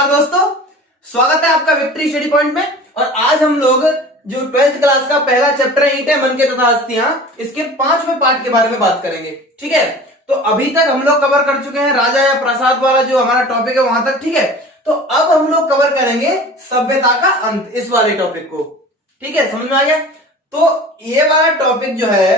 नमस्कार दोस्तों, स्वागत है आपका विक्ट्री स्टडी पॉइंट में। और आज हम लोग जो 12th क्लास का पहला चैप्टर है ईंटें मनके तथा हस्तियां, इसके 5वें पार्ट के बारे में बात करेंगे। ठीक है, तो अभी तक हम लोग कवर कर चुके हैं राजा या प्रासाद वाला जो हमारा टॉपिक है वहां तक। ठीक है, तो अब हम लोग कवर करेंगे सभ्यता का अंत, इस वाले टॉपिक को। ठीक है, समझ में आ गया? तो ये वाला टॉपिक जो है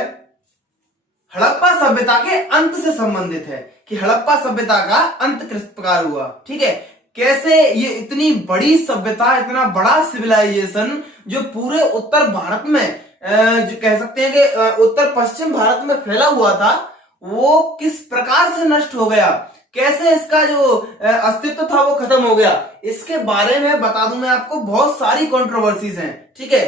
हड़प्पा सभ्यता के अंत से संबंधित है कि हड़प्पा सभ्यता का अंत किस प्रकार हुआ। ठीक है, कैसे ये इतनी बड़ी सभ्यता, इतना बड़ा सिविलाइजेशन जो पूरे उत्तर भारत में जो कह सकते हैं कि उत्तर पश्चिम भारत में फैला हुआ था, वो किस प्रकार से नष्ट हो गया, कैसे इसका जो अस्तित्व था वो खत्म हो गया, इसके बारे में बता दूं मैं आपको। बहुत सारी कंट्रोवर्सीज हैं। ठीक है,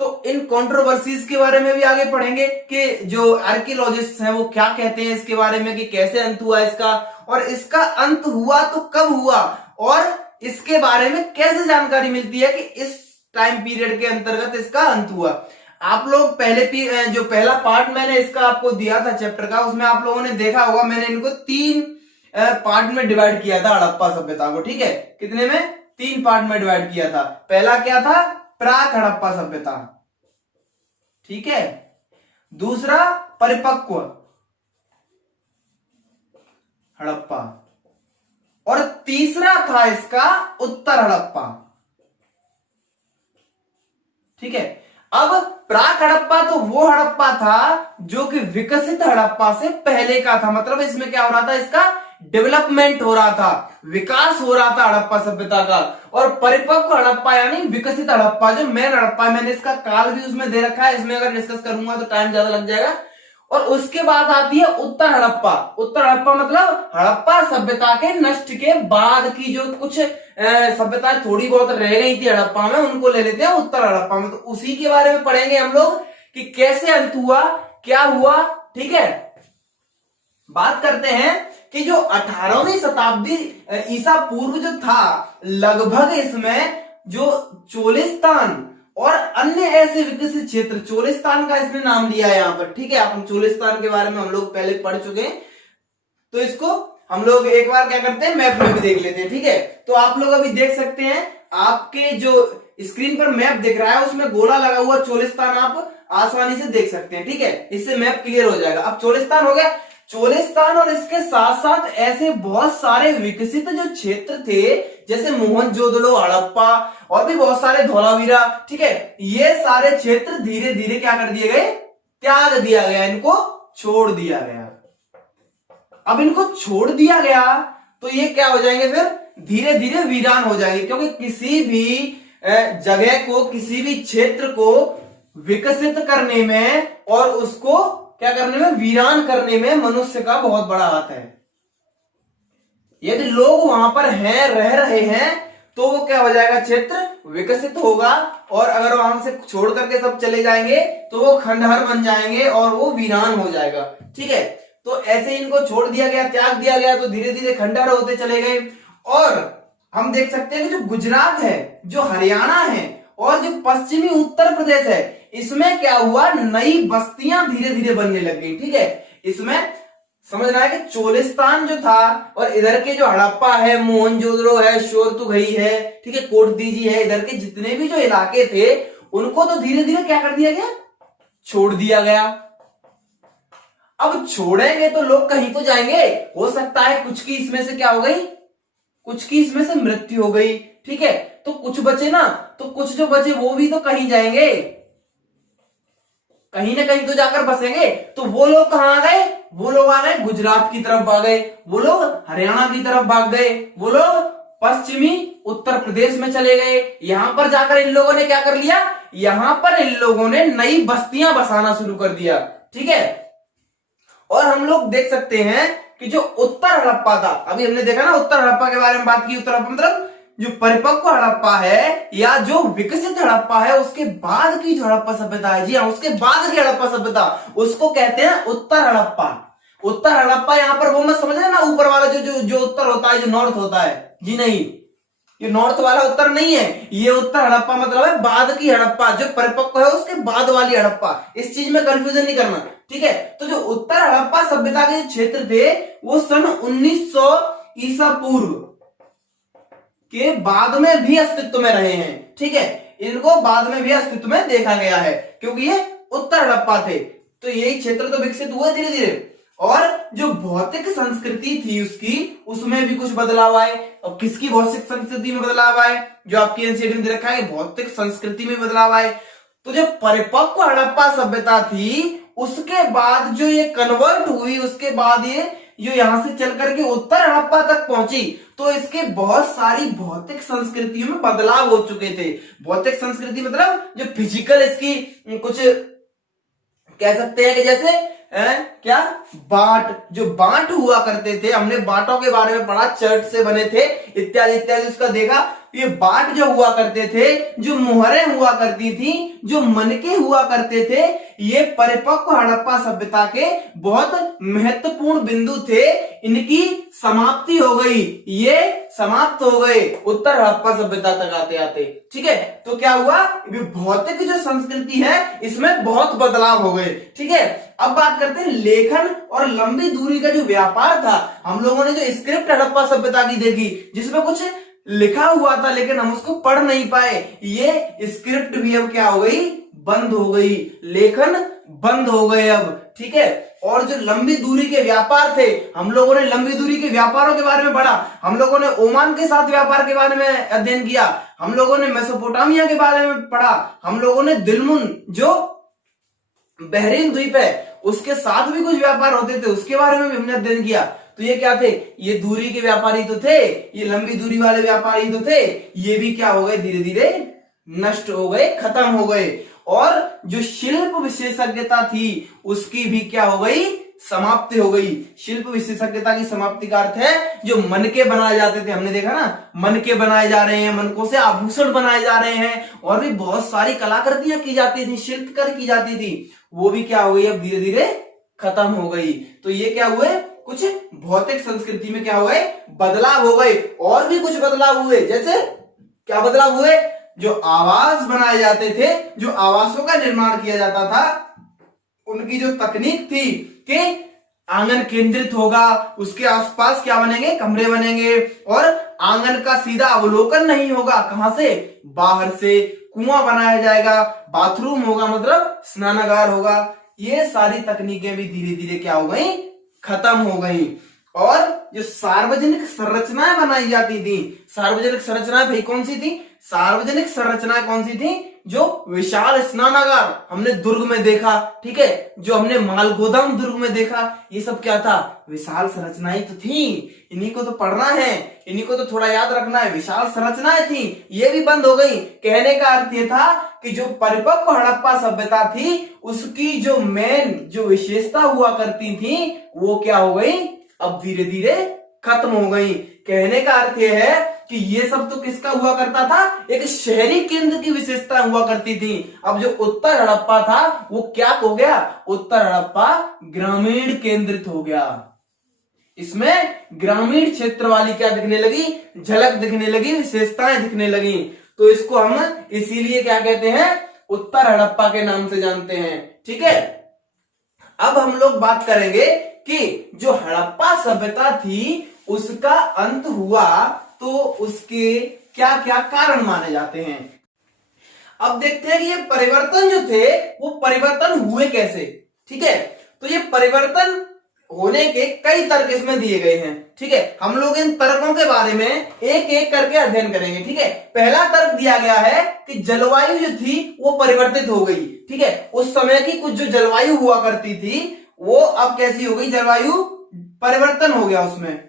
तो इन कंट्रोवर्सीज के बारे में भी आगे पढ़ेंगे कि जो आर्कियोलॉजिस्ट हैं वो क्या कहते हैं इसके बारे में, कि कैसे अंत हुआ इसका, और इसका अंत हुआ तो कब हुआ, और इसके बारे में कैसे जानकारी मिलती है कि इस टाइम पीरियड के अंतर्गत इसका अंत हुआ। आप लोग पहले जो पहला पार्ट मैंने इसका आपको दिया था चैप्टर का, उसमें आप लोगों ने देखा होगा मैंने इनको 3 पार्ट में डिवाइड किया था हड़प्पा सभ्यता को। ठीक है, कितने में? 3 पार्ट में डिवाइड किया था। पहला क्या था? प्राक हड़प्पा सभ्यता। ठीक है, दूसरा परिपक्व हड़प्पा, और तीसरा था इसका उत्तर हड़प्पा। ठीक है, अब प्राक हड़प्पा तो वो हड़प्पा था जो कि विकसित हड़प्पा से पहले का था। मतलब इसमें क्या हो रहा था, इसका डेवलपमेंट हो रहा था, विकास हो रहा था हड़प्पा सभ्यता का। और परिपक्व हड़प्पा यानी विकसित हड़प्पा, जो मेन हड़प्पा, मैंने इसका काल भी उसमें दे रखा है, इसमें अगर डिस्कस करूंगा तो टाइम ज्यादा लग जाएगा। और उसके बाद आती है उत्तर हड़प्पा। उत्तर हड़प्पा मतलब हड़प्पा सभ्यता के नष्ट के बाद की जो कुछ सभ्यता थोड़ी बहुत रह गई थी हड़प्पा में, उनको ले लेते हैं उत्तर हड़प्पा में। तो उसी के बारे में पढ़ेंगे हम लोग कि कैसे अंत हुआ, क्या हुआ। ठीक है, बात करते हैं कि जो 18वीं शताब्दी ईसा पूर्व जो था, लगभग इसमें जो चोलिस्तान और अन्य ऐसे विकसित क्षेत्र, चोलिस्तान का इसने नाम दिया है यहां पर। ठीक है, आप चोलिस्तान के बारे में हम लोग पहले पढ़ चुके हैं, तो इसको हम लोग एक बार क्या करते हैं, मैप में भी देख लेते हैं। ठीक है, तो आप लोग अभी देख सकते हैं, आपके जो स्क्रीन पर मैप दिख रहा है उसमें गोला लगा हुआ चोलिस्तान आप आसानी से देख सकते हैं। ठीक है, इससे मैप क्लियर हो जाएगा। अब चोलिस्तान हो गया, चोलिस्तान और इसके साथ साथ ऐसे बहुत सारे विकसित जो क्षेत्र थे, जैसे मोहनजोदड़ो, हड़प्पा और भी बहुत सारे, धोलावीरा। ठीक है, ये सारे क्षेत्र धीरे धीरे क्या कर दिए गए, त्याग दिया गया, इनको छोड़ दिया गया। अब इनको छोड़ दिया गया तो ये क्या हो जाएंगे, फिर धीरे धीरे वीरान हो जाएंगे, क्योंकि किसी भी जगह को, किसी भी क्षेत्र को विकसित करने में और उसको क्या करने में, वीरान करने में मनुष्य का बहुत बड़ा हाथ है। यदि लोग वहां पर हैं, रह रहे हैं, तो वो क्या हो जाएगा, क्षेत्र विकसित होगा। और अगर वहां से छोड़ करके सब चले जाएंगे तो वो खंडहर बन जाएंगे और वो वीरान हो जाएगा। ठीक है, तो ऐसे इनको छोड़ दिया गया, त्याग दिया गया, तो धीरे धीरे खंडहर होते चले गए। और हम देख सकते हैं कि जो गुजरात है, जो हरियाणा है और जो पश्चिमी उत्तर प्रदेश है, इसमें क्या हुआ, नई बस्तियां धीरे धीरे बनने लग गई। ठीक है, इसमें समझना है कि चोलिस्तान जो था और इधर के जो हड़प्पा है, मोहनजोदड़ो है, शोरतुगई है, ठीक है, कोटदीजी है, इधर के जितने भी जो इलाके थे उनको तो धीरे धीरे क्या कर दिया गया, छोड़ दिया गया। अब छोड़ेंगे तो लोग कहीं तो जाएंगे, हो सकता है कुछ की इसमें से क्या हो गई, कुछ की इसमें से मृत्यु हो गई। ठीक है, तो कुछ बचे ना, तो कुछ जो बचे वो भी तो कहीं जाएंगे, कहीं ना कहीं तो जाकर बसेंगे। तो वो लोग कहां आ गए, वो लोग आ गए गुजरात की तरफ भाग गए, वो लोग हरियाणा की तरफ भाग गए, वो लोग पश्चिमी उत्तर प्रदेश में चले गए। यहां पर जाकर इन लोगों ने क्या कर लिया, यहां पर इन लोगों ने नई बस्तियां बसाना शुरू कर दिया। ठीक है, और हम लोग देख सकते हैं कि जो उत्तर हड़प्पा था, अभी हमने देखा ना उत्तर हड़प्पा के बारे में बात की, उत्तर हड़प्पा मतलब जो परिपक्व हड़प्पा है या जो विकसित हड़प्पा है, उसके बाद की जो हड़प्पा सभ्यता है, जी हाँ, उसके बाद की हड़प्पा सभ्यता, उसको कहते हैं उत्तर हड़प्पा। उत्तर हड़प्पा यहां पर वो मत समझ रहे ना, ऊपर वाला जो उत्तर होता है, जो नॉर्थ होता है, जी नहीं, ये नॉर्थ वाला उत्तर नहीं है, ये उत्तर हड़प्पा मतलब है बाद की हड़प्पा, जो परिपक्व है उसके बाद वाली हड़प्पा। इस चीज में कंफ्यूजन नहीं करना। ठीक है, तो जो उत्तर हड़प्पा सभ्यता के क्षेत्र थे वो सन 1900 ईसा पूर्व के बाद में भी अस्तित्व में रहे हैं। ठीक है, इनको बाद में भी अस्तित्व में देखा गया है क्योंकि ये उत्तर हड़प्पा थे। तो यही क्षेत्र तो विकसित हुआ धीरे धीरे। और जो भौतिक संस्कृति थी उसकी, उसमें भी कुछ बदलाव आए। और किसकी भौतिक संस्कृति में बदलाव आए? जो आपकी एनसीईआरटी में दे रखा है भौतिक संस्कृति में बदलाव आए। तो जो परिपक्व हड़प्पा सभ्यता थी उसके बाद जो ये कन्वर्ट हुई, उसके बाद ये जो यहां से चल करके उत्तर हड़प्पा तक पहुंची, तो इसके बहुत सारी भौतिक संस्कृतियों में बदलाव हो चुके थे। भौतिक संस्कृति मतलब जो फिजिकल इसकी कुछ कह सकते हैं कि जैसे क्या जो बांट हुआ करते थे, हमने बांटों के बारे में पढ़ा, चर्च से बने थे इत्यादि इत्यादि, उसका देखा। ये बांट जो हुआ करते थे, जो मुहरें हुआ करती थी, जो मनके हुआ करते थे, ये परिपक्व हड़प्पा सभ्यता के बहुत महत्वपूर्ण बिंदु थे। इनकी समाप्ति हो गई, ये समाप्त हो गए उत्तर हड़प्पा सभ्यता तक आते आते। ठीक है, तो क्या हुआ, भौतिक जो संस्कृति है इसमें बहुत बदलाव हो गए। ठीक है, अब बात करते हैं लेखन और लंबी दूरी का जो व्यापार था। हम लोगों ने जो स्क्रिप्ट हड़प्पा सभ्यता की देखी जिसमें कुछ लिखा हुआ था लेकिन हम उसको पढ़ नहीं पाए, ये स्क्रिप्ट भी अब क्या हो गई, बंद हो गई, लेखन बंद हो गए अब। ठीक है, और जो लंबी दूरी के व्यापार थे, हम लोगों ने लंबी दूरी के व्यापारों के बारे में पढ़ा। हम लोगों ने ओमान के साथ व्यापार के बारे में अध्ययन किया, हम लोगों ने मेसोपोटामिया के बारे में पढ़ा, हम लोगों ने दिलमुन जो बहरीन द्वीप है उसके साथ भी कुछ व्यापार होते थे उसके बारे में भी हमने अध्ययन किया। तो ये क्या थे, ये दूरी के व्यापारी तो थे, ये लंबी दूरी वाले व्यापारी तो थे, ये भी क्या हो गए, धीरे धीरे नष्ट हो गए, खत्म हो गए। और जो शिल्प विशेषज्ञता थी उसकी भी क्या हो गई, समाप्ति हो गई। शिल्प विशेषज्ञता की समाप्ति का अर्थ है जो मनके बनाए जाते थे, हमने देखा ना, मनके बनाए जा रहे हैं, मनकों से आभूषण बनाए जा रहे हैं, और भी बहुत सारी कलाकृतियां की जाती थी, शिल्पकार की जाती थी, वो भी क्या हो गई, अब धीरे धीरे खत्म हो गई। तो ये क्या हुए, कुछ भौतिक संस्कृति में क्या हो गए, बदलाव हो गए। और भी कुछ बदलाव हुए, जैसे क्या बदलाव हुए, जो आवास बनाए जाते थे, जो आवासों का निर्माण किया जाता था, उनकी जो तकनीक थी कि आंगन केंद्रित होगा, उसके आसपास क्या बनेंगे, कमरे बनेंगे, और आंगन का सीधा अवलोकन नहीं होगा, कहां से, बाहर से, कुआं बनाया जाएगा, बाथरूम होगा मतलब स्नानागार होगा। ये सारी तकनीकें भी धीरे धीरे क्या हो गई, खत्म हो गई। और जो सार्वजनिक संरचनाएं बनाई जाती थी, सार्वजनिक संरचनाएं भाई कौन सी थी, सार्वजनिक संरचनाएं कौन सी थी, जो विशाल स्नानागार हमने दुर्ग में देखा, ठीक है, जो हमने मालगोदाम दुर्ग में देखा, ये सब क्या था, विशाल संरचनाएं तो थी। इन्हीं को तो पढ़ना है, इन्हीं को तो थोड़ा याद रखना है, विशाल संरचनाएं थी, ये भी बंद हो गई। कहने का अर्थ ये था कि जो परिपक्व हड़प्पा सभ्यता थी उसकी जो मेन जो विशेषता हुआ करती थी वो क्या हो गई, अब धीरे धीरे खत्म हो गई। कहने का अर्थ यह है कि ये सब तो किसका हुआ करता था, एक शहरी केंद्र की विशेषता हुआ करती थी। अब जो उत्तर हड़प्पा था वो क्या हो गया, उत्तर हड़प्पा ग्रामीण केंद्रित हो गया। इसमें ग्रामीण क्षेत्र वाली क्या दिखने लगी, झलक दिखने लगी, विशेषताएं दिखने लगी। तो इसको हम इसीलिए क्या कहते हैं, उत्तर हड़प्पा के नाम से जानते हैं। ठीक है, अब हम लोग बात करेंगे कि जो हड़प्पा सभ्यता थी उसका अंत हुआ तो उसके क्या क्या कारण माने जाते हैं। अब देखते हैं कि ये परिवर्तन जो थे वो परिवर्तन हुए कैसे। ठीक है, तो ये परिवर्तन होने के कई तर्क इसमें दिए गए हैं। ठीक है, हम लोग इन तर्कों के बारे में एक एक करके अध्ययन करेंगे। ठीक है, पहला तर्क दिया गया है कि जलवायु जो थी वो परिवर्तित हो गई। ठीक है, उस समय की कुछ जो जलवायु हुआ करती थी वो अब कैसी हो गई, जलवायु परिवर्तन हो गया उसमें।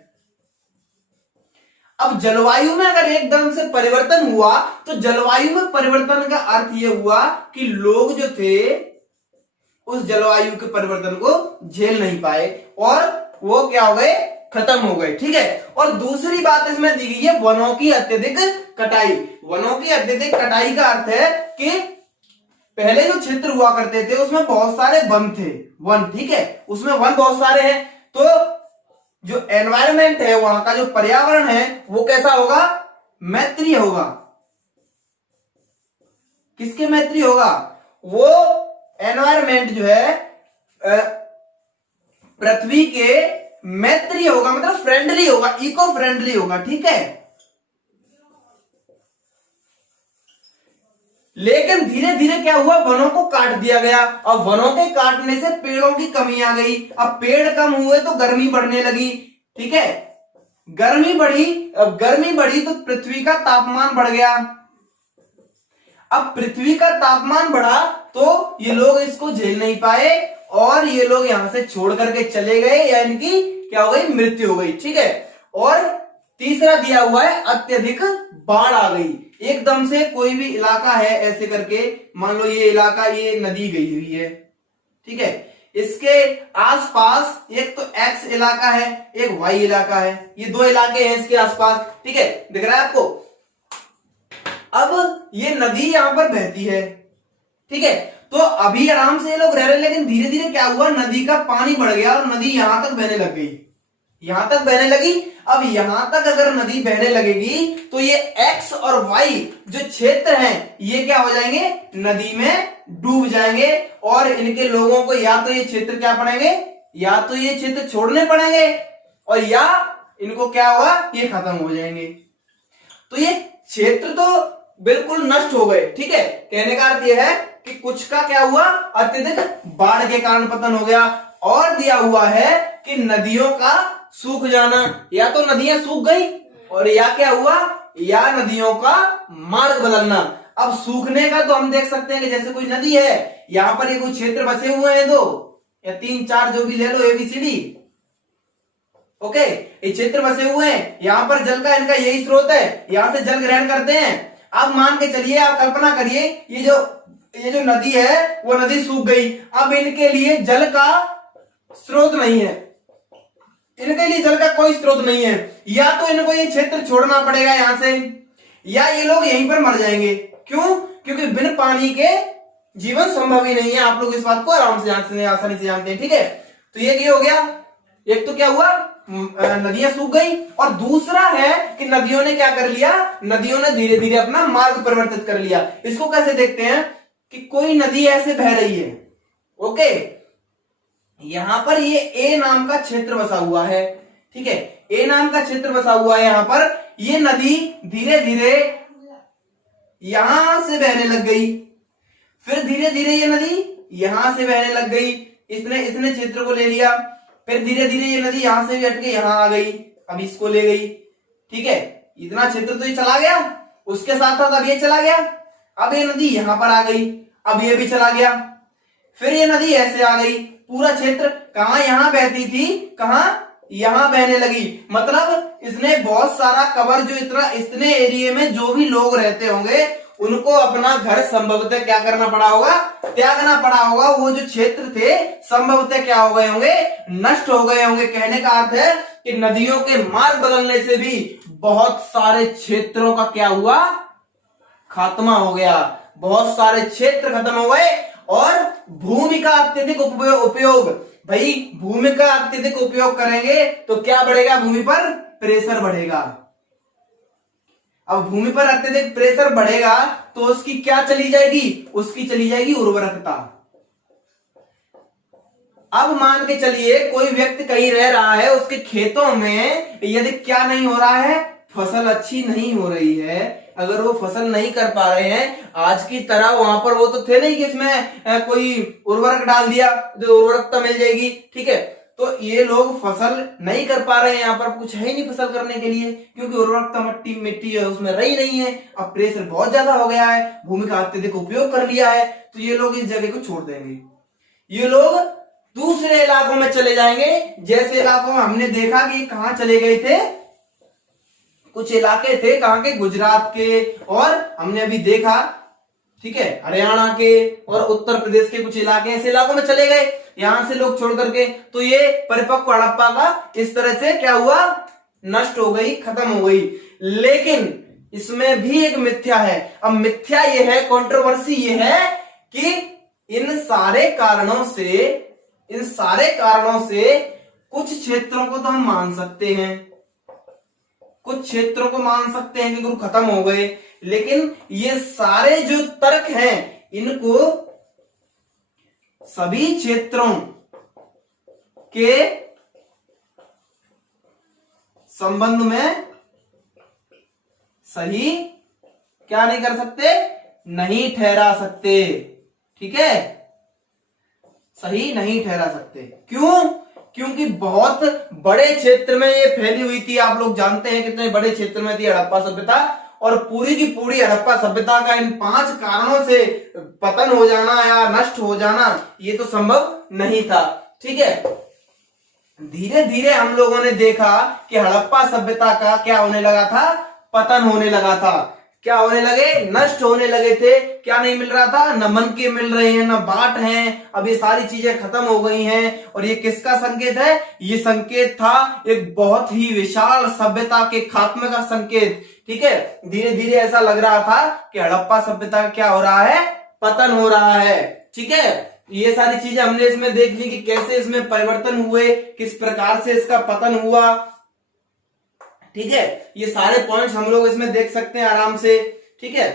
अब जलवायु में अगर एकदम से परिवर्तन हुआ तो जलवायु में परिवर्तन का अर्थ यह हुआ कि लोग जो थे उस जलवायु के परिवर्तन को झेल नहीं पाए और वो क्या हो गए, खत्म हो गए। ठीक है, और दूसरी बात इसमें दी गई है वनों की अत्यधिक कटाई। वनों की अत्यधिक कटाई का अर्थ है कि पहले जो क्षेत्र हुआ करते थे उसमें बहुत सारे वन थे, वन, ठीक है, उसमें वन बहुत सारे हैं, तो जो एनवायरमेंट है वहां का जो पर्यावरण है वो कैसा होगा, मैत्रीय होगा। किसके मैत्रीय होगा, वो एनवायरमेंट जो है पृथ्वी के मैत्रीय होगा, मतलब फ्रेंडली होगा, इको फ्रेंडली होगा। ठीक है, लेकिन धीरे धीरे क्या हुआ, वनों को काट दिया गया और वनों के काटने से पेड़ों की कमी आ गई। अब पेड़ कम हुए तो गर्मी बढ़ने लगी। ठीक है, गर्मी बढ़ी, अब गर्मी बढ़ी तो पृथ्वी का तापमान बढ़ गया। अब पृथ्वी का तापमान बढ़ा तो ये लोग इसको झेल नहीं पाए और ये लोग यहां से छोड़ करके चले गए या इनकी क्या हो गई, मृत्यु हो गई। ठीक है, और तीसरा दिया हुआ है अत्यधिक बाढ़ आ गई। एकदम से कोई भी इलाका है ऐसे करके, मान लो ये इलाका, ये नदी गई हुई है। ठीक है, इसके आसपास एक तो एक्स इलाका है, एक वाई इलाका है, ये दो इलाके हैं इसके आसपास। ठीक है, दिख रहा है आपको। अब ये नदी यहां पर बहती है। ठीक है, तो अभी आराम से ये लोग रह रहे, लेकिन धीरे धीरे क्या हुआ, नदी का पानी बढ़ गया और नदी यहां तक बहने लग गई, यहां तक बहने लगी। अब यहां तक अगर नदी बहने लगेगी तो ये एक्स और वाई जो क्षेत्र हैं ये क्या हो जाएंगे, नदी में डूब जाएंगे और इनके लोगों को या तो ये क्षेत्र क्या पड़ेंगे, या तो ये क्षेत्र छोड़ने पड़ेंगे और या इनको क्या होगा, ये खत्म हो जाएंगे। तो ये क्षेत्र तो बिल्कुल नष्ट हो गए। ठीक है, कहने का अर्थ यह है कि कुछ का क्या हुआ, अत्यधिक बाढ़ के कारण पतन हो गया। और दिया हुआ है कि नदियों का सूख जाना, या तो नदियां सूख गई और या क्या हुआ, या नदियों का मार्ग बदलना। अब सूखने का तो हम देख सकते हैं कि जैसे कोई नदी है, यहां पर ये कोई क्षेत्र बसे हुए हैं, दो या तीन चार जो भी ले लो, एबीसीडी। ओके, ये क्षेत्र बसे हुए हैं, यहां पर जल का इनका यही स्रोत है, यहां से जल ग्रहण करते हैं। अब मान के चलिए, आप कल्पना करिए, ये जो नदी है वो नदी सूख गई। अब इनके लिए जल का स्रोत नहीं है, इनके लिए जल का कोई स्रोत नहीं है। या तो इनको ये क्षेत्र छोड़ना पड़ेगा यहां से, या ये लोग यहीं पर मर जाएंगे। क्यों? क्योंकि बिन पानी के जीवन संभव ही नहीं है। आप लोग इस बात को आराम से आसानी से जानते हैं। ठीक है, तो ये हो गया, एक तो क्या हुआ, नदियां सूख गई, और दूसरा है कि नदियों ने क्या कर लिया, नदियों ने धीरे धीरे अपना मार्ग परिवर्तित कर लिया। इसको कैसे देखते हैं कि कोई नदी ऐसे बह रही है। ओके, यहां पर ये ए नाम का क्षेत्र बसा हुआ है। ठीक है, ए नाम का क्षेत्र बसा हुआ है यहां पर। ये नदी धीरे धीरे यहां से बहने लग गई, फिर धीरे धीरे ये नदी यहां से बहने लग गई, इसने क्षेत्र को ले लिया, फिर धीरे धीरे ये नदी यहां से भी हट के यहां आ गई, अब इसको ले गई। ठीक है, इतना क्षेत्र तो ये चला गया, उसके साथ साथ अब ये चला गया, अब ये नदी यहां पर आ गई, अब ये भी चला गया, फिर ये नदी ऐसे आ गई। पूरा क्षेत्र कहां, यहां बहती थी, कहां, यहां बहने लगी। मतलब इसने बहुत सारा कवर, जो इतने एरिया में जो भी लोग रहते होंगे उनको अपना घर संभवतः क्या करना पड़ा होगा, त्यागना पड़ा होगा। वो जो क्षेत्र थे संभवतः क्या हो गए होंगे, नष्ट हो गए होंगे। कहने का अर्थ है कि नदियों के मार्ग बदलने से भी बहुत सारे क्षेत्रों का क्या हुआ, खात्मा हो गया, बहुत सारे क्षेत्र खत्म हो गए। और भूमि का अत्यधिक उपयोग, भाई भूमि का अत्यधिक उपयोग करेंगे तो क्या बढ़ेगा, भूमि पर प्रेशर बढ़ेगा। अब भूमि पर अत्यधिक प्रेशर बढ़ेगा तो उसकी क्या चली जाएगी, उसकी चली जाएगी उर्वरकता। अब मान के चलिए कोई व्यक्ति कहीं रह रहा है, उसके खेतों में यदि क्या नहीं हो रहा है, फसल अच्छी नहीं हो रही है, अगर वो फसल नहीं कर पा रहे हैं आज की तरह, वहां पर वो तो थे नहीं कि इसमें कोई उर्वरक डाल दिया जो उर्वरकता मिल जाएगी। ठीक है, तो ये लोग फसल नहीं कर पा रहे हैं, यहाँ पर कुछ है ही नहीं फसल करने के लिए, क्योंकि उर्वरकता मिट्टी है उसमें रही नहीं है। अब प्रेशर बहुत ज्यादा हो गया है, भूमि का अत्यधिक उपयोग कर लिया है, तो ये लोग इस जगह को छोड़ देंगे, ये लोग दूसरे इलाकों में चले जाएंगे। जैसे इलाकों में हमने देखा कि कहां चले गए थे, कुछ इलाके थे कहां के, गुजरात के, और हमने अभी देखा ठीक है हरियाणा के और उत्तर प्रदेश के कुछ इलाके ऐसे इलाकों में चले गए, यहां से लोग छोड़ करके। तो ये परिपक्व हड़प्पा का इस तरह से क्या हुआ, नष्ट हो गई, खत्म हो गई। लेकिन इसमें भी एक मिथ्या है। अब मिथ्या ये है, कंट्रोवर्सी ये है कि इन सारे कारणों से कुछ क्षेत्रों को तो हम मान सकते हैं, कुछ क्षेत्रों को मान सकते हैं कि गुरु खत्म हो गए, लेकिन ये सारे जो तर्क हैं इनको सभी क्षेत्रों के संबंध में सही क्या नहीं कर सकते, नहीं ठहरा सकते। ठीक है, सही नहीं ठहरा सकते। क्यों? क्योंकि बहुत बड़े क्षेत्र में ये फैली हुई थी। आप लोग जानते हैं कितने बड़े क्षेत्र में थी हड़प्पा सभ्यता, और पूरी की पूरी हड़प्पा सभ्यता का इन 5 कारणों से पतन हो जाना या नष्ट हो जाना ये तो संभव नहीं था। ठीक है, धीरे धीरे हम लोगों ने देखा कि हड़प्पा सभ्यता का क्या होने लगा था, पतन होने लगा था। क्या होने लगे, नष्ट होने लगे थे। क्या नहीं मिल रहा था, न मन के मिल रहे हैं, न बाट हैं, अब ये सारी चीजें खत्म हो गई हैं। और ये किसका संकेत है? ये संकेत था एक बहुत ही विशाल सभ्यता के खात्मे का संकेत। ठीक है, धीरे धीरे ऐसा लग रहा था कि हड़प्पा सभ्यता का क्या हो रहा है, पतन हो रहा है। ठीक है, ये सारी चीजें हमने इसमें देख ली कि कैसे इसमें परिवर्तन हुए, किस प्रकार से इसका पतन हुआ। ठीक है, ये सारे पॉइंट्स हम लोग इसमें देख सकते हैं आराम से। ठीक है,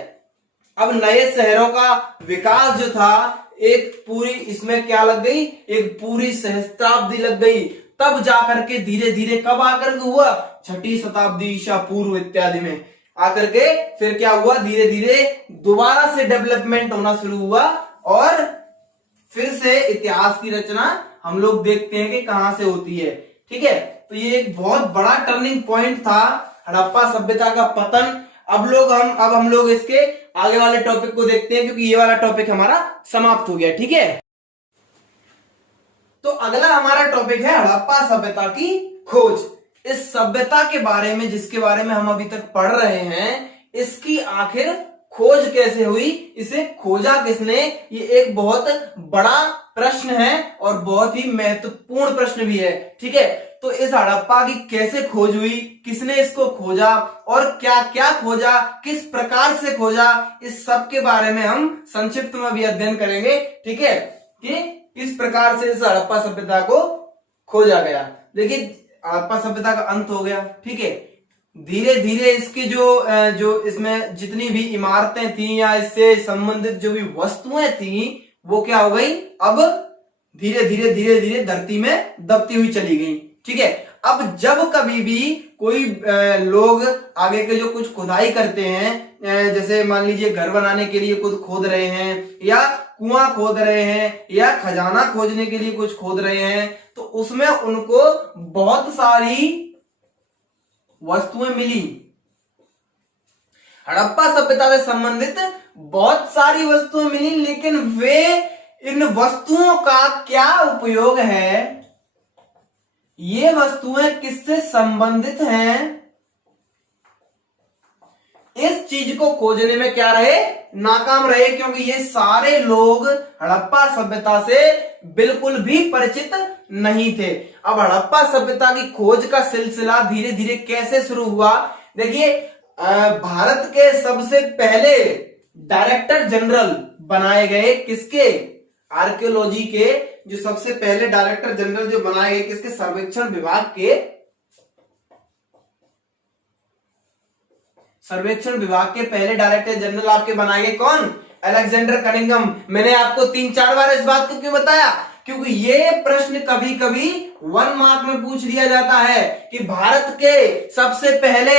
अब नए शहरों का विकास जो था, एक पूरी इसमें क्या लग गई, एक पूरी सहस्त्राब्दी लग गई। तब जाकर के धीरे धीरे कब आकर के हुआ, 6ठी शताब्दी ईसा पूर्व इत्यादि में आकर के फिर क्या हुआ, धीरे धीरे दोबारा से डेवलपमेंट होना शुरू हुआ। और फिर से इतिहास की रचना हम लोग देखते हैं कि कहां से होती है। ठीक है, तो ये एक बहुत बड़ा टर्निंग पॉइंट था हड़प्पा सभ्यता का पतन। अब हम लोग इसके आगे वाले टॉपिक को देखते हैं, क्योंकि ये वाला टॉपिक हमारा समाप्त हो गया। ठीक है, तो अगला हमारा टॉपिक है हड़प्पा सभ्यता की खोज। इस सभ्यता के बारे में, जिसके बारे में हम अभी तक पढ़ रहे हैं, इसकी आखिर खोज कैसे हुई, इसे खोजा किसने, ये एक बहुत बड़ा प्रश्न है और बहुत ही महत्वपूर्ण प्रश्न भी है। ठीक है, तो इस हड़प्पा की कैसे खोज हुई, किसने इसको खोजा और क्या क्या खोजा, किस प्रकार से खोजा, इस सब के बारे में हम संक्षिप्त में भी अध्ययन करेंगे। ठीक है, कि किस प्रकार से इस हड़प्पा सभ्यता को खोजा गया। देखिए, हड़प्पा सभ्यता का अंत हो गया। ठीक है, धीरे धीरे इसकी जो इसमें जितनी भी इमारतें थी या इससे संबंधित जो भी वस्तुएं थी, वो क्या हो गई, अब धीरे धीरे धरती में दबती हुई चली गई। ठीक है, अब जब कभी भी कोई लोग आगे के जो कुछ खुदाई करते हैं, जैसे मान लीजिए घर बनाने के लिए कुछ खोद रहे हैं, या कुआं खोद रहे हैं, या खजाना खोजने के लिए कुछ खोद रहे हैं, तो उसमें उनको बहुत सारी वस्तुएं मिली। हड़प्पा सभ्यता से संबंधित बहुत सारी वस्तुएं मिली, लेकिन वे इन वस्तुओं का क्या उपयोग है, ये वस्तुएं किससे संबंधित हैं, इस चीज को खोजने में क्या रहे, नाकाम रहे। क्योंकि ये सारे लोग हड़प्पा सभ्यता से बिल्कुल भी परिचित नहीं थे। अब हड़प्पा सभ्यता की खोज का सिलसिला धीरे धीरे कैसे शुरू हुआ, देखिए, भारत के सबसे पहले डायरेक्टर जनरल बनाए गए किसके, आर्कियोलॉजी के जो सबसे पहले डायरेक्टर जनरल जो बनाए गए किसके, सर्वेक्षण विभाग के, सर्वेक्षण विभाग के पहले डायरेक्टर जनरल आपके बनाए गए कौन, अलेक्जेंडर कनिंघम। मैंने आपको 3-4 बार इस बात को क्यों बताया, क्योंकि ये प्रश्न कभी कभी 1 मार्क में पूछ लिया जाता है कि भारत के सबसे पहले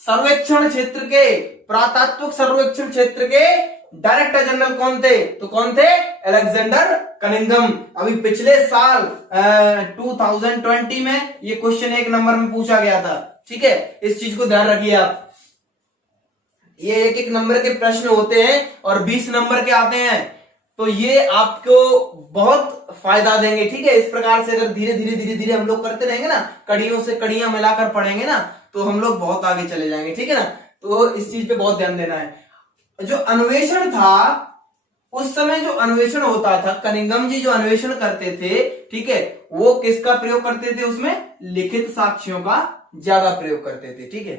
सर्वेक्षण क्षेत्र के, पुरातात्विक सर्वेक्षण क्षेत्र के डायरेक्टर जनरल कौन थे, तो कौन थे, अलेक्जेंडर कनिंघम। अभी पिछले साल 2020 में ये क्वेश्चन 1 नंबर में पूछा गया था। ठीक है, इस चीज को ध्यान रखिए आप, ये 1-1 नंबर के प्रश्न होते हैं और 20 नंबर के आते हैं, तो ये आपको बहुत फायदा देंगे। ठीक है, इस प्रकार से अगर धीरे धीरे हम लोग करते रहेंगे ना, कड़ियों से कड़ियां मिलाकर पढ़ेंगे ना, तो हम लोग बहुत आगे चले जाएंगे। ठीक है ना, तो इस चीज पे बहुत ध्यान देना है। जो अन्वेषण था, उस समय जो अन्वेषण होता था, कनिंघम जी जो अन्वेषण करते थे, ठीक है, वो किसका प्रयोग करते थे, उसमें लिखित साक्ष्यों का ज्यादा प्रयोग करते थे। ठीक है,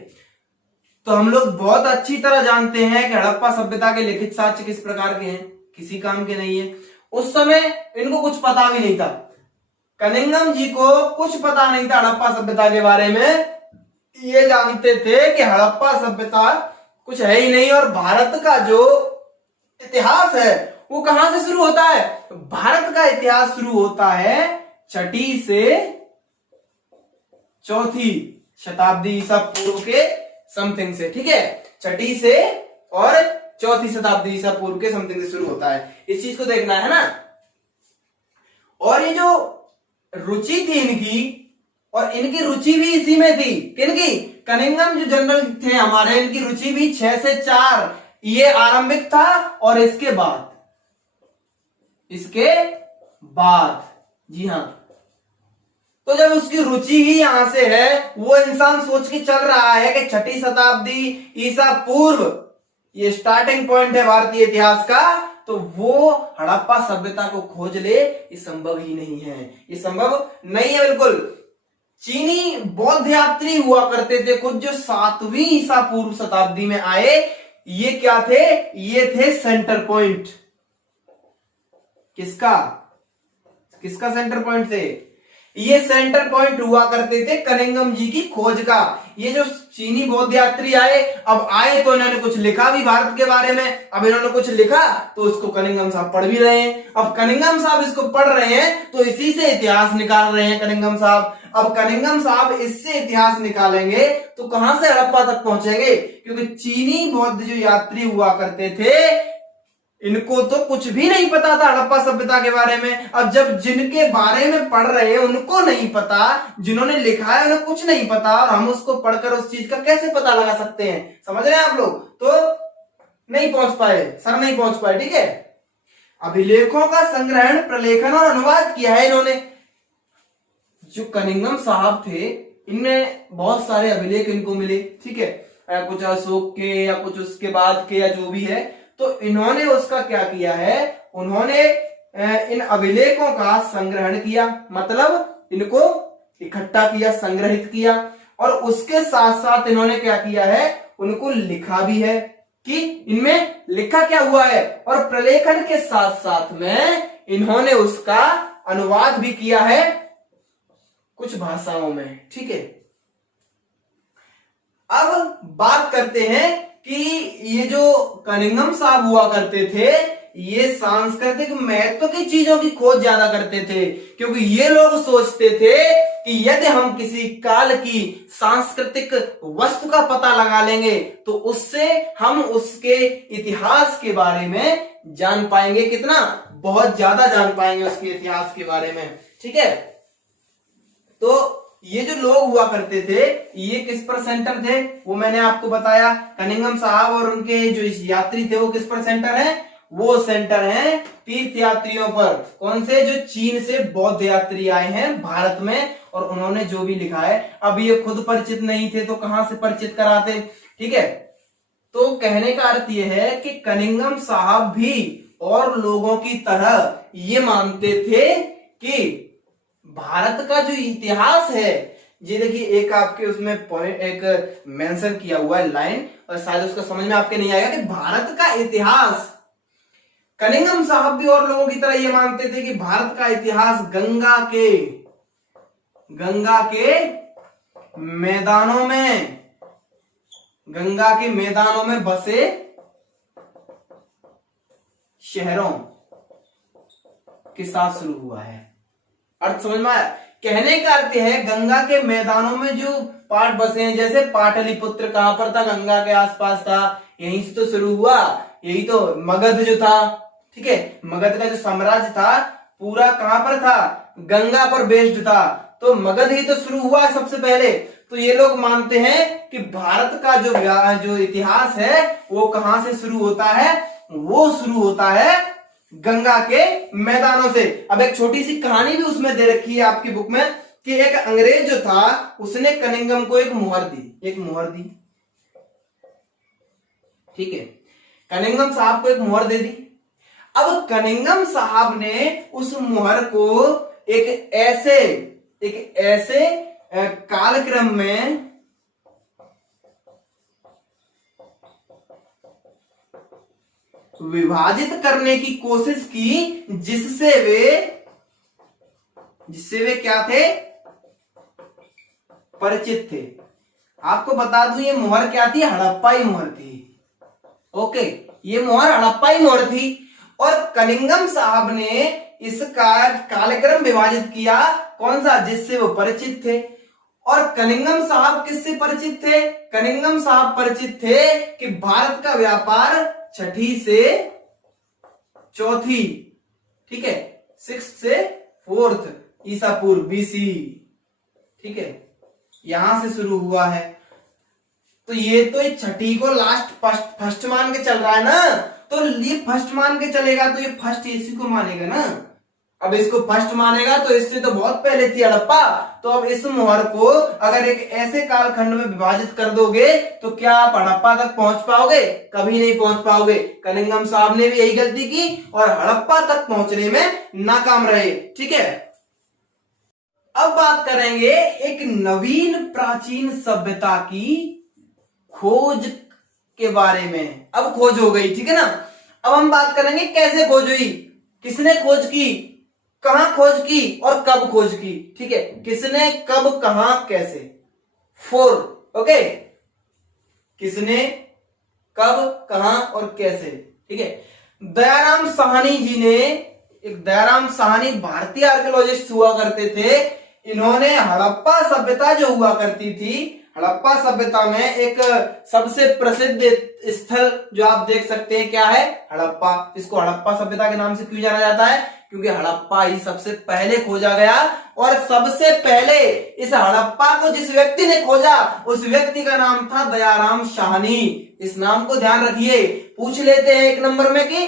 तो हम लोग बहुत अच्छी तरह जानते हैं कि हड़प्पा सभ्यता के लिखित साक्ष्य किस प्रकार के हैं, किसी काम के नहीं है। उस समय इनको कुछ पता भी नहीं था, कनिंघम जी को कुछ पता नहीं था हड़प्पा सभ्यता के बारे में। ये जानते थे कि हड़प्पा सभ्यता कुछ है ही नहीं, और भारत का जो इतिहास है वो कहां से शुरू होता है, भारत का इतिहास शुरू होता है 6ठी से 4ठी शताब्दी ईसा पूर्व के समथिंग से। ठीक है, 6ठी से और चौथी शताब्दी ईसा पूर्व के समथिंग से शुरू होता है। इस चीज को देखना है ना। और ये जो रुचि थी इनकी, और इनकी रुचि भी इसी में थी, किनकी? कनिंघम जो जनरल थे हमारे, इनकी रुचि भी 6 से 4 ये आरंभिक था। और इसके बाद जी हाँ, तो जब उसकी रुचि ही यहां से है, वो इंसान सोच के चल रहा है कि छठी शताब्दी ईसा पूर्व ये स्टार्टिंग पॉइंट है भारतीय इतिहास का, तो वो हड़प्पा सभ्यता को खोज ले, ये संभव ही नहीं है, ये संभव नहीं है बिल्कुल। चीनी बौद्ध यात्री हुआ करते थे कुछ, जो 7वीं ईसा पूर्व शताब्दी में आए। ये क्या थे? ये थे सेंटर पॉइंट। किसका सेंटर पॉइंट थे? ये सेंटर पॉइंट हुआ करते थे कनिंघम जी की खोज का। ये जो चीनी बौद्ध यात्री आए, अब आए तो इन्होंने कुछ लिखा भी भारत के बारे में। अब इन्होंने कुछ लिखा तो उसको कनिंघम साहब पढ़ भी रहे हैं। अब कनिंघम साहब इसको पढ़ रहे हैं तो इसी से इतिहास निकाल रहे हैं कनिंघम साहब। अब कनिंघम साहब इससे इतिहास निकालेंगे तो कहां से हड़प्पा तक पहुंचेंगे? क्योंकि चीनी बौद्ध जो यात्री हुआ करते थे, इनको तो कुछ भी नहीं पता था हड़प्पा सभ्यता के बारे में। अब जब जिनके बारे में पढ़ रहे हैं उनको नहीं पता, जिन्होंने लिखा है उन्हें कुछ नहीं पता, और हम उसको पढ़कर उस चीज का कैसे पता लगा सकते हैं? समझ रहे हैं आप लोग? तो नहीं पहुंच पाए, सर नहीं पहुंच पाए, ठीक है। अभिलेखों का संग्रहण, प्रलेखन और अनुवाद किया है इन्होंने। जो कनिंघम साहब थे, इनमें बहुत सारे अभिलेख इनको मिले, ठीक है, कुछ अशोक के या कुछ उसके बाद के या जो भी है। तो इन्होंने उसका क्या किया है? उन्होंने इन अभिलेखों का संग्रहण किया, मतलब इनको इकट्ठा किया, संग्रहित किया, और उसके साथ साथ इन्होंने क्या किया है? उनको लिखा भी है कि इनमें लिखा क्या हुआ है, और प्रलेखन के साथ साथ में इन्होंने उसका अनुवाद भी किया है कुछ भाषाओं में, ठीक है। अब बात करते हैं कि ये जो कनिंघम साहब हुआ करते थे, ये सांस्कृतिक महत्व की चीजों की खोज ज्यादा करते थे, क्योंकि ये लोग सोचते थे कि यदि हम किसी काल की सांस्कृतिक वस्तु का पता लगा लेंगे तो उससे हम उसके इतिहास के बारे में जान पाएंगे। कितना? बहुत ज्यादा जान पाएंगे उसके इतिहास के बारे में, ठीक है। तो ये जो लोग हुआ करते थे, ये किस पर सेंटर थे? वो मैंने आपको बताया, कनिंघम साहब और उनके जो यात्री थे वो किस पर सेंटर है? वो सेंटर है तीर्थ यात्रियों पर। कौन से? जो चीन से बौद्ध यात्री आए हैं भारत में, और उन्होंने जो भी लिखा है। अब ये खुद परिचित नहीं थे तो कहां से परिचित कराते, ठीक है। तो कहने का अर्थ ये है कि कनिंघम साहब भी और लोगों की तरह ये मानते थे कि भारत का जो इतिहास है, ये देखिए एक आपके उसमें पॉइंट एक मेंशन किया हुआ है लाइन, और शायद उसका समझ में आपके नहीं आएगा कि भारत का इतिहास, कनिंघम साहब भी और लोगों की तरह ये मानते थे कि भारत का इतिहास गंगा मैदानों में बसे शहरों के साथ शुरू हुआ है। अर्थ समझ में आया? कहने का अर्थ है गंगा के मैदानों में जो पाट बसे हैं, जैसे पाटलिपुत्र कहां पर था? गंगा के आसपास था, यहीं से तो शुरू हुआ। यही तो मगध जो था, ठीक है, मगध का जो साम्राज्य था पूरा कहां पर था? गंगा पर बेस्ड था, तो मगध ही तो शुरू हुआ है सबसे पहले। तो ये लोग मानते हैं कि भारत का जो इतिहास है वो कहां से शुरू होता है? वो शुरू होता है गंगा के मैदानों से। अब एक छोटी सी कहानी भी उसमें दे रखी है आपकी बुक में, कि एक अंग्रेज जो था उसने कनिंघम को एक मुहर दी, ठीक है, कनिंघम साहब को एक मुहर दे दी। अब कनिंघम साहब ने उस मुहर को एक ऐसे कालक्रम में विभाजित करने की कोशिश की जिससे वे क्या थे? परिचित थे। आपको बता दूं ये मुहर क्या थी? हड़प्पाई मुहर थी। ओके, ये मुहर हड़प्पाई मुहर थी, और कनिंघम साहब ने इसका कालक्रम विभाजित किया। कौन सा? जिससे वो परिचित थे। और कनिंघम साहब किससे परिचित थे? कनिंघम साहब परिचित थे कि भारत का व्यापार छठी से चौथी, ठीक है, 6th से 4th ईसा पूर्व BC, ठीक है, यहां से शुरू हुआ है। तो ये तो ये छठी को लास्ट फर्स्ट मान के चल रहा है ना, तो ये फर्स्ट मान के चलेगा तो ये फर्स्ट इसी को मानेगा ना। अब इसको फर्स्ट मानेगा तो इससे तो बहुत पहले थी हड़प्पा। तो अब इस मोहर को अगर एक ऐसे कालखंड में विभाजित कर दोगे तो क्या आप हड़प्पा तक पहुंच पाओगे? कभी नहीं पहुंच पाओगे। कनिंघम साहब ने भी यही गलती की और हड़प्पा तक पहुंचने में नाकाम रहे, ठीक है। अब बात करेंगे एक नवीन प्राचीन सभ्यता की खोज के बारे में। अब खोज हो गई, ठीक है ना। अब हम बात करेंगे कैसे खोज हुई, किसने खोज की, कहां खोज की और कब खोज की, ठीक है। किसने, कब, कहां, कैसे, 4, ओके। किसने, कब, कहां और कैसे, ठीक है। दयाराम साहनी जी ने, एक दयाराम साहनी भारतीय आर्कियोलॉजिस्ट हुआ करते थे। इन्होंने हड़प्पा सभ्यता जो हुआ करती थी, हड़प्पा सभ्यता में एक सबसे प्रसिद्ध स्थल जो आप देख सकते हैं क्या है, हड़प्पा। इसको हड़प्पा सभ्यता के नाम से क्यों जाना जाता है? क्योंकि हड़प्पा ही सबसे पहले खोजा गया और सबसे पहले इस हड़प्पा को जिस व्यक्ति ने खोजा उस व्यक्ति का नाम था दयाराम साहनी। इस नाम को ध्यान रखिए। पूछ लेते हैं 1 नंबर में कि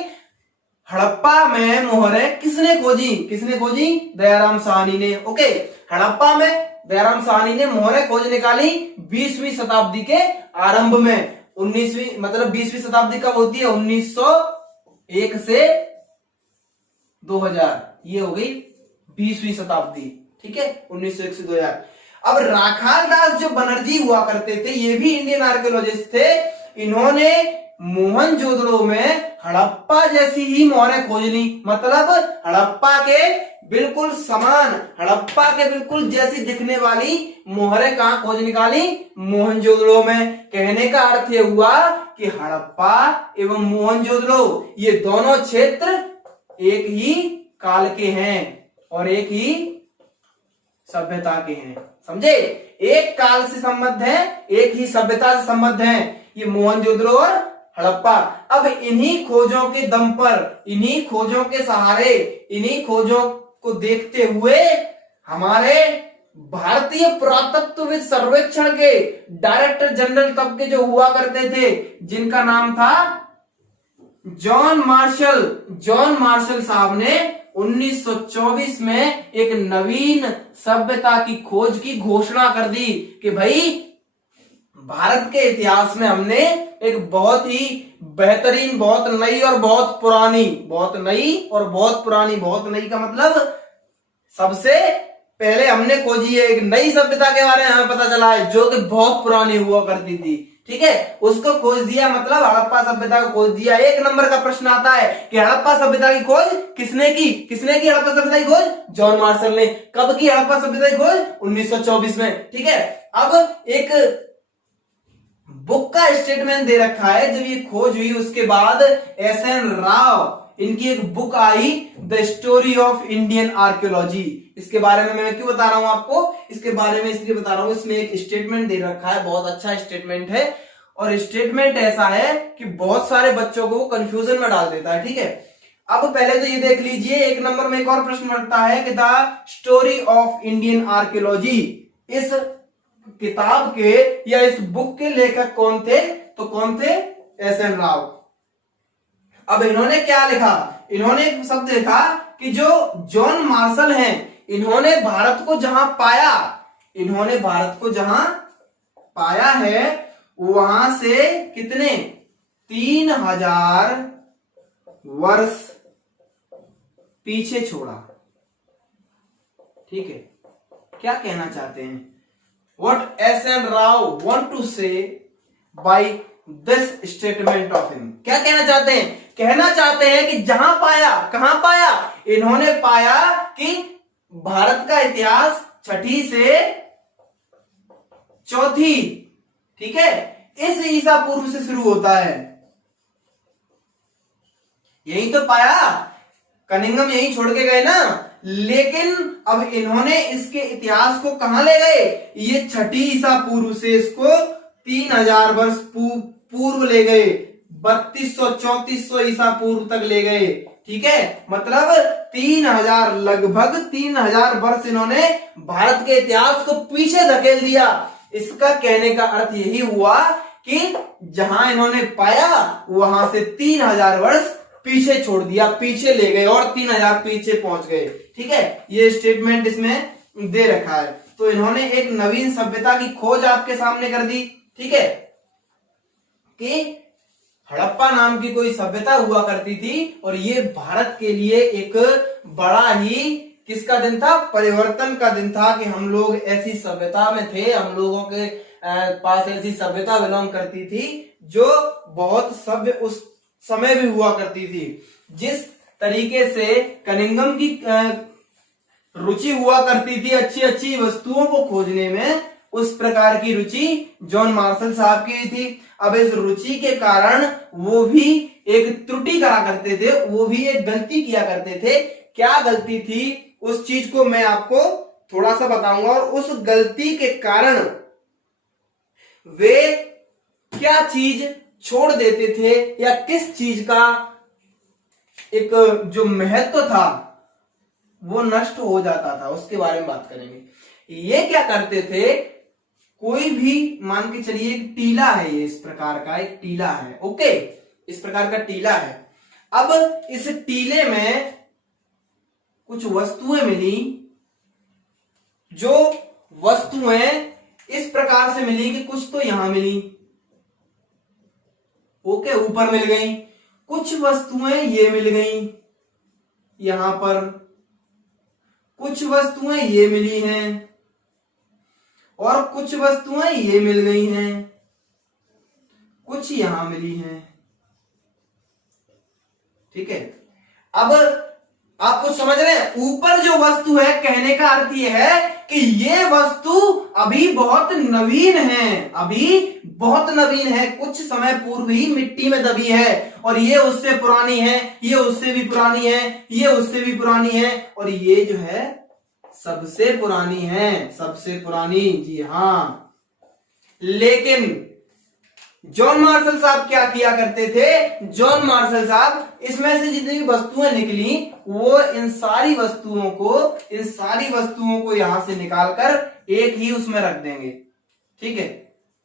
हड़प्पा में मोहरें किसने खोजी? किसने खोजी? दयाराम साहनी ने, ओके। हड़प्पा में दयाराम साहनी ने मोहरें खोज निकाली 20वीं शताब्दी के आरंभ में। 19वीं मतलब 20वीं शताब्दी कब होती है? 1901 से 2000, ये हो गई 20वीं शताब्दी, ठीक है, 1901 से 2000। अब राखाल दास जो बनर्जी हुआ करते थे, ये भी इंडियन आर्कियोलॉजिस्ट थे। इन्होंने मोहनजोदड़ो में हड़प्पा जैसी ही मोहरें खोज ली, मतलब हड़प्पा के बिल्कुल समान, हड़प्पा के बिल्कुल जैसी दिखने वाली मोहरें कहां खोज निकाली? मोहनजोदड़ो में। कहने का अर्थ यह हुआ कि हड़प्पा एवं मोहनजोदड़ो ये दोनों क्षेत्र एक ही काल के हैं और एक ही सभ्यता के हैं, समझे। एक काल से संबद्ध है, एक ही सभ्यता से संबद्ध है, ये मोहनजोदड़ो और हड़प्पा। अब इन्हीं खोजों के दम पर, इन्हीं खोजों के सहारे, इन्हीं खोजों को देखते हुए हमारे भारतीय पुरातत्वविद सर्वेक्षण के डायरेक्टर जनरल तब के जो हुआ करते थे, जिनका नाम था जॉन मार्शल। जॉन मार्शल साहब ने 1924 में एक नवीन सभ्यता की खोज की घोषणा कर दी कि भाई भारत के इतिहास में हमने एक बहुत ही बेहतरीन, बहुत नई और बहुत पुरानी, बहुत नई और बहुत पुरानी, बहुत नई का मतलब सबसे पहले हमने खोजी है एक नई सभ्यता के बारे में हमें पता चला है जो कि बहुत पुरानी हुआ करती थी, ठीक है, उसको खोज दिया, मतलब हड़प्पा सभ्यता को खोज दिया। 1 नंबर का प्रश्न आता है कि हड़प्पा सभ्यता की खोज किसने की? किसने की हड़प्पा सभ्यता की खोज? जॉन मार्शल ने। कब की हड़प्पा सभ्यता की खोज? 1924 में, ठीक है। अब एक बुक का स्टेटमेंट दे रखा है, जब ये खोज हुई उसके बाद SN राव, इनकी एक book I the story of Indian archaeology. इसके बारे में मैं क्यों बता रहा हूं आपको? इसके बारे में इसलिए बता रहा हूं, इसमें एक स्टेटमेंट दे रखा है, बहुत अच्छा स्टेटमेंट है और स्टेटमेंट ऐसा है कि बहुत सारे बच्चों को कंफ्यूजन में डाल देता है, ठीक है। अब पहले तो ये देख लीजिए, 1 नंबर में एक और प्रश्न बनता है कि the story of Indian archaeology, इस किताब के या इस बुक के लेखक कौन थे? तो कौन थे? SN राव। अब इन्होंने क्या लिखा? इन्होंने एक शब्द लिखा कि जो जॉन मार्शल हैं, इन्होंने भारत को जहां पाया, इन्होंने भारत को जहां पाया है वहां से कितने 3000 वर्ष पीछे छोड़ा। ठीक है, क्या कहना चाहते हैं? What S.N. Rao want to say by this statement of him? क्या कहना चाहते हैं? कहना चाहते हैं कि जहां पाया, कहां पाया? इन्होंने पाया कि भारत का इतिहास छठी से चौथी, ठीक है, इस ईसा पूर्व से शुरू होता है। यही तो पाया, कनिंघम यही छोड़ के गए ना। लेकिन अब इन्होंने इसके इतिहास को कहां ले गए? ये छठी ईसा पूर्व से इसको 3000 वर्ष पूर्व ले गए। 3200-3400 ईसा पूर्व तक ले गए। ठीक है, मतलब 3000, लगभग 3000 वर्ष इन्होंने भारत के इतिहास को पीछे धकेल दिया। इसका कहने का अर्थ यही हुआ कि जहां इन्होंने पाया वहां से 3000 वर्ष पीछे छोड़ दिया, पीछे ले गए और 3000 पीछे पहुंच गए। ठीक है, ये स्टेटमेंट इसमें दे रखा है। तो इन्होंने एक नवीन सभ्यता की खोज आपके सामने कर दी। ठीक है, कि हड़प्पा नाम की कोई सभ्यता हुआ करती थी और ये भारत के लिए एक बड़ा ही किसका दिन था, परिवर्तन का दिन था कि हम लोग ऐसी सभ्यता में थे, हम लोगों के पास ऐसी सभ्यता बिलोंग करती थी जो बहुत सभ्य उस समय भी हुआ करती थी। जिस तरीके से कनिंघम की रुचि हुआ करती थी अच्छी अच्छी वस्तुओं को खोजने में, उस प्रकार की रुचि जॉन मार्शल साहब की थी। अब इस रुचि के कारण वो भी एक त्रुटि करा करते थे, वो भी एक गलती किया करते थे। क्या गलती थी उस चीज को मैं आपको थोड़ा सा बताऊंगा, और उस गलती के कारण वे क्या चीज छोड़ देते थे या किस चीज का एक जो महत्व था वो नष्ट हो जाता था, उसके बारे में बात करेंगे। ये क्या करते थे, कोई भी मान के चलिए एक टीला है, ये इस प्रकार का एक टीला है। ओके, इस प्रकार का टीला है। अब इस टीले में कुछ वस्तुएं मिली, जो वस्तुएं इस प्रकार से मिली कि कुछ तो यहां मिली, ओके, ऊपर मिल गई, कुछ वस्तुएं ये मिल गई यहां पर, कुछ वस्तुएं ये मिली हैं और कुछ वस्तुएं ये मिल गई हैं, कुछ यहां मिली हैं। ठीक है, अब आप कुछ समझ रहे हैं, ऊपर जो वस्तु है, कहने का अर्थ यह है कि ये वस्तु अभी बहुत नवीन है, अभी बहुत नवीन है, कुछ समय पूर्व ही मिट्टी में दबी है, और ये उससे पुरानी है, ये उससे भी पुरानी है, ये उससे भी पुरानी है, और ये जो है सबसे पुरानी है, सबसे पुरानी। जी हाँ, लेकिन जॉन मार्शल साहब क्या किया करते थे, जॉन मार्शल साहब इसमें से जितनी भी वस्तुएं निकली वो इन सारी वस्तुओं को यहां से निकालकर एक ही उसमें रख देंगे। ठीक है,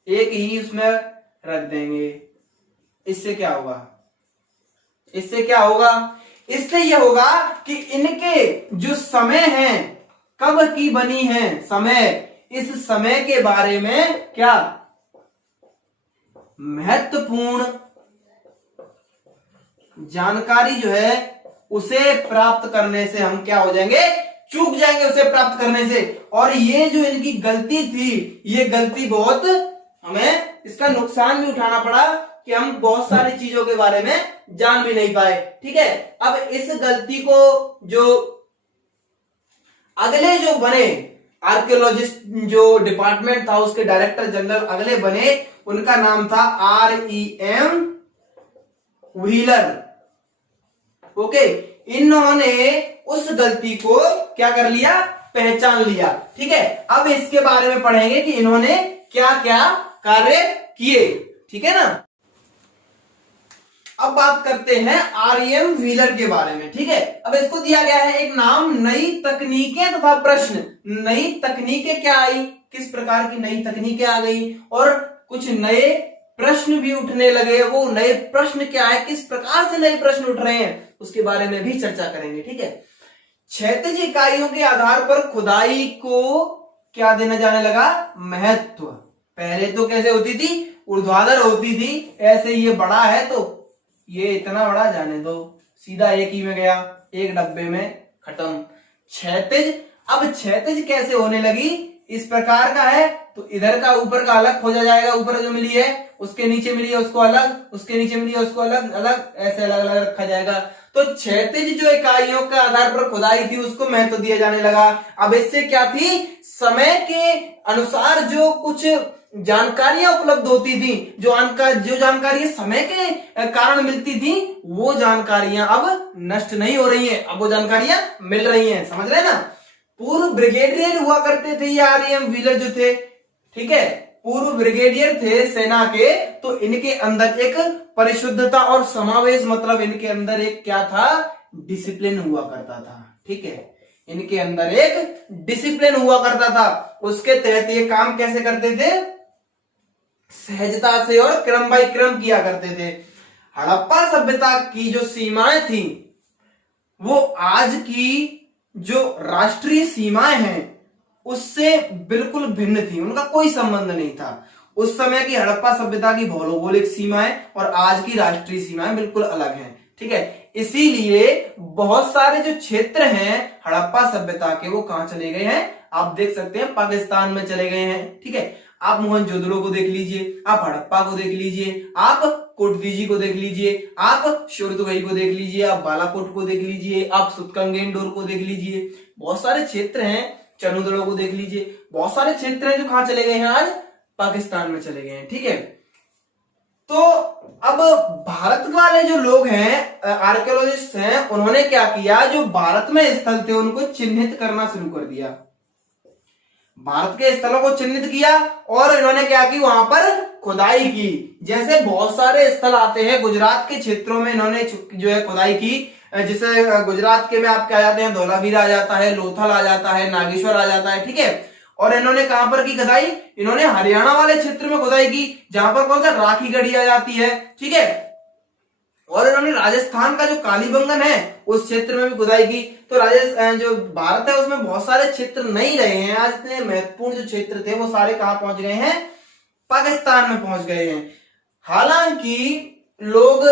एक ही उसमें रख देंगे। इससे क्या होगा, इससे क्या होगा, इससे यह होगा कि इनके जो समय है, कब की बनी है समय, इस समय के बारे में क्या महत्वपूर्ण जानकारी जो है उसे प्राप्त करने से हम क्या हो जाएंगे, चूक जाएंगे उसे प्राप्त करने से। और ये जो इनकी गलती थी, ये गलती बहुत हमें इसका नुकसान भी उठाना पड़ा कि हम बहुत सारी चीजों के बारे में जान भी नहीं पाए। ठीक है, अब इस गलती को जो अगले जो बने आर्कियोलॉजिस्ट जो डिपार्टमेंट था उसके डायरेक्टर जनरल अगले बने, उनका नाम था R.E.M. व्हीलर। ओके, इन्होंने उस गलती को क्या कर लिया, पहचान लिया। ठीक है, अब इसके बारे में पढ़ेंगे कि इन्होंने क्या क्या कार्य किए। ठीक है ना, अब बात करते हैं R.E.M. व्हीलर के बारे में। ठीक है, अब इसको दिया गया है एक नाम, नई तकनीकें तथा प्रश्न। नई तकनीकें क्या आई, किस प्रकार की नई तकनीकें आ गई, और कुछ नए प्रश्न भी उठने लगे। वो नए प्रश्न क्या है, किस प्रकार से नए प्रश्न उठ रहे हैं, उसके बारे में भी चर्चा करेंगे। ठीक है, क्षैतिज इकाइयों के आधार पर खुदाई को क्या देना जाने लगा, महत्व। पहले तो कैसे होती थी, ऊर्ध्वाधर होती थी, ऐसे ये बड़ा है तो ये इतना बड़ा जाने दो, सीधा एक ही में गया, एक डब्बे में खत्म। क्षैतिज, अब क्षैतिज कैसे होने लगी, इस प्रकार का है तो इधर का ऊपर का अलग खोजा जाएगा, ऊपर जो मिली है उसके नीचे मिली है उसको अलग, उसके नीचे मिली है उसको अलग अलग, ऐसे अलग अलग रखा जाएगा। तो क्षैतिज जो इकाइयों के आधार पर खुदाई थी उसको महत्व दिया जाने लगा। अब इससे क्या थी, समय के अनुसार जो कुछ जानकारियां उपलब्ध होती थी, जो जानकारी समय के कारण मिलती थी, वो जानकारियां अब नष्ट नहीं हो रही हैं, अब वो जानकारियां मिल रही हैं। समझ रहे हैं ना, पूर्व ब्रिगेडियर हुआ करते थे ये R.E.M. व्हीलर जो थे। ठीक है, पूर्व ब्रिगेडियर थे सेना के, तो इनके अंदर एक परिशुद्धता और समावेश, मतलब इनके अंदर एक क्या था, डिसिप्लिन हुआ करता था। ठीक है, इनके अंदर एक डिसिप्लिन हुआ करता था। उसके तहत ये काम कैसे करते थे, सहजता से और क्रम बाय क्रम किया करते थे। हड़प्पा सभ्यता की जो सीमाएं थी वो आज की जो राष्ट्रीय सीमाएं हैं उससे बिल्कुल भिन्न थी, उनका कोई संबंध नहीं था। उस समय की हड़प्पा सभ्यता की भौगोलिक सीमाएं और आज की राष्ट्रीय सीमाएं बिल्कुल अलग हैं। ठीक है, इसीलिए बहुत सारे जो क्षेत्र हैं हड़प्पा सभ्यता के वो कहां चले गए हैं, आप देख सकते हैं पाकिस्तान में चले गए हैं। ठीक है, आप मोहनजोदड़ो को देख लीजिए, आप हड़प्पा को देख लीजिए, आप कोटदीजी को देख लीजिए, आप शोरतुगई को देख लीजिए, आप बालाकोट को देख लीजिए, आप सुतकंगेंडोर को देख लीजिए। बहुत सारे क्षेत्र हैं, चनुदड़ो को देख लीजिए। बहुत सारे क्षेत्र हैं जो कहां चले गए हैं, आज पाकिस्तान में चले गए हैं। ठीक है, तो अब भारत वाले जो लोग हैं, आर्कियोलॉजिस्ट हैं, उन्होंने क्या किया, जो भारत में स्थल थे उनको चिन्हित करना शुरू कर दिया। भारत के स्थलों को चिन्हित किया और इन्होंने क्या की, वहां पर खुदाई की। जैसे बहुत सारे स्थल आते हैं गुजरात के क्षेत्रों में, इन्होंने जो है खुदाई की। जैसे गुजरात के में आप क्या जाते हैं, धौलावीरा आ जाता है, लोथल आ जाता है, नागेश्वर आ जाता है। ठीक है, और इन्होंने कहां पर की खुदाई, इन्होंने हरियाणा वाले क्षेत्र में खुदाई की, जहां पर कौन सा, राखी गढ़ी आ जाती है। ठीक है, और इन्होंने राजस्थान का जो कालीबंगन है उस क्षेत्र में भी खुदाई की। तो राजस्थान जो भारत है उसमें बहुत सारे क्षेत्र नहीं रहे हैं, आज इतने महत्वपूर्ण जो क्षेत्र थे वो सारे कहां पहुंच गए हैं, पाकिस्तान में पहुंच गए हैं। हालांकि लोग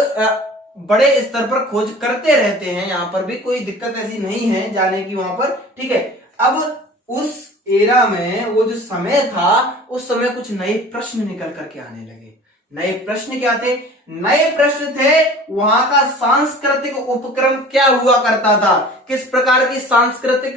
बड़े स्तर पर खोज करते रहते हैं, यहां पर भी कोई दिक्कत ऐसी नहीं है जाने की वहां पर। ठीक है, अब उस एरा में वो जो समय था उस समय कुछ नए प्रश्न निकल करके आने लगे। नए प्रश्न क्या थे, नए प्रश्न थे वहां का सांस्कृतिक उपक्रम क्या हुआ करता था, किस प्रकार की सांस्कृतिक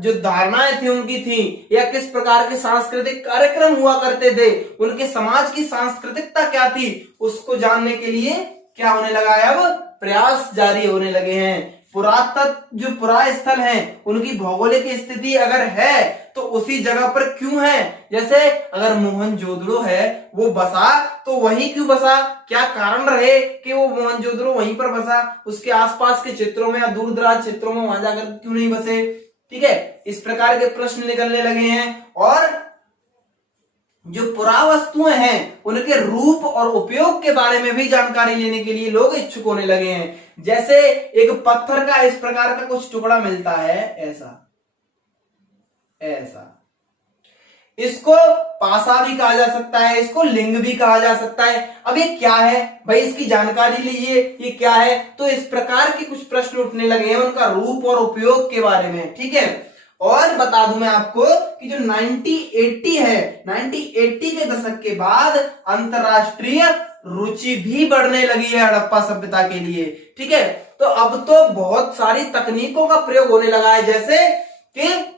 जो धारणाएं थी उनकी थी, या किस प्रकार के सांस्कृतिक कार्यक्रम हुआ करते थे, उनके समाज की सांस्कृतिकता क्या थी, उसको जानने के लिए क्या होने लगा है, अब प्रयास जारी होने लगे हैं। पुरातत्व जो पुरास्थल हैं उनकी भौगोलिक स्थिति अगर है तो उसी जगह पर क्यों है। जैसे अगर मोहनजोदड़ो है वो बसा तो वहीं क्यों बसा, क्या कारण रहे कि वो मोहनजोदड़ो वहीं पर बसा, उसके आसपास के क्षेत्रों में या दूर दराज क्षेत्रों में वहां जाकर क्यों नहीं बसे। ठीक है, इस प्रकार के प्रश्न निकलने लगे हैं। और जो पुरावस्तुएं हैं उनके रूप और उपयोग के बारे में भी जानकारी लेने के लिए लोग इच्छुक होने लगे हैं। जैसे एक पत्थर का इस प्रकार का कुछ टुकड़ा मिलता है, ऐसा ऐसा, इसको पासा भी कहा जा सकता है, इसको लिंग भी कहा जा सकता है। अब ये क्या है भाई, इसकी जानकारी लीजिए, ये क्या है। तो इस प्रकार के कुछ प्रश्न उठने लगे हैं उनका रूप और उपयोग के बारे में। ठीक है, और बता दूं मैं आपको कि जो 1980 है, 1980 के दशक के बाद अंतरराष्ट्रीय रुचि भी बढ़ने लगी है हड़प्पा सभ्यता के लिए। ठीक है, तो अब तो बहुत सारी तकनीकों का प्रयोग होने लगा है, जैसे कि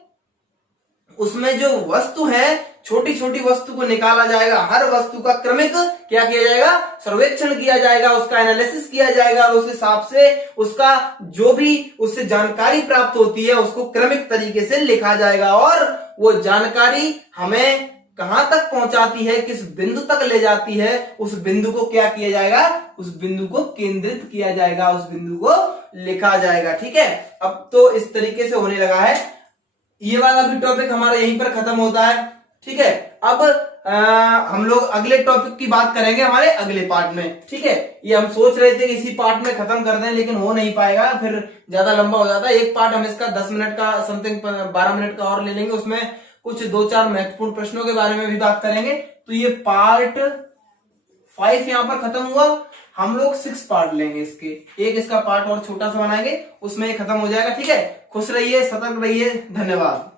उसमें जो वस्तु है, छोटी छोटी वस्तु को निकाला जाएगा, हर वस्तु का क्रमिक क्या किया जाएगा, सर्वेक्षण किया जाएगा, उसका एनालिसिस किया जाएगा और उस हिसाब से उसका जो भी उससे जानकारी प्राप्त होती है उसको क्रमिक तरीके से लिखा जाएगा। और वो जानकारी हमें कहां तक पहुंचाती है, किस बिंदु तक ले जाती है, उस बिंदु को क्या किया जाएगा, उस बिंदु को केंद्रित किया जाएगा, उस बिंदु को लिखा जाएगा। ठीक है, अब तो इस तरीके से होने लगा है। ये वाला भी टॉपिक हमारा यहीं पर खत्म होता है। ठीक है, अब हम लोग अगले टॉपिक की बात करेंगे हमारे अगले पार्ट में। ठीक है, ये हम सोच रहे थे कि इसी पार्ट में खत्म कर दें, लेकिन हो नहीं पाएगा, फिर ज्यादा लंबा हो जाता है। एक पार्ट हम इसका 10 मिनट का समथिंग 12 मिनट का और ले लेंगे, उसमें कुछ 2-4 महत्वपूर्ण प्रश्नों के बारे में भी बात करेंगे। तो ये पार्ट 5 यहां पर खत्म हुआ। हम लोग 6 पार्ट लेंगे इसके, एक इसका पार्ट और छोटा सा बनाएंगे, उसमें ये खत्म हो जाएगा। ठीक है, खुश रहिए, सतर्क रहिए, धन्यवाद।